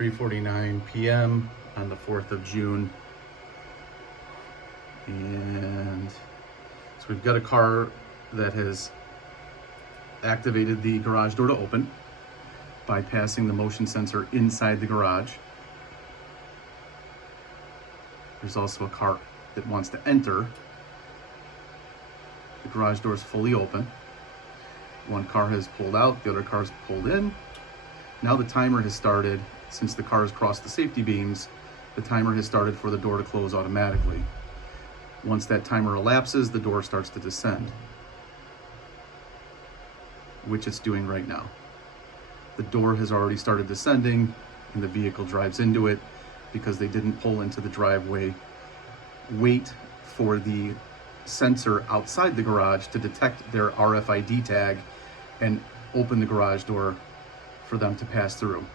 3:49 p.m. on the 4th of June. And so we've got a car that has activated the garage door to open, bypassing the motion sensor inside the garage. There's also a car that wants to enter. The garage door is fully open. One car has pulled out, the other car's pulled in. Now the timer has started. Since the car has crossed the safety beams, the timer has started for the door to close automatically. Once that timer elapses, the door starts to descend, which it's doing right now. The door has already started descending and the vehicle drives into it because they didn't pull into the driveway, wait for the sensor outside the garage to detect their RFID tag and open the garage door for them to pass through.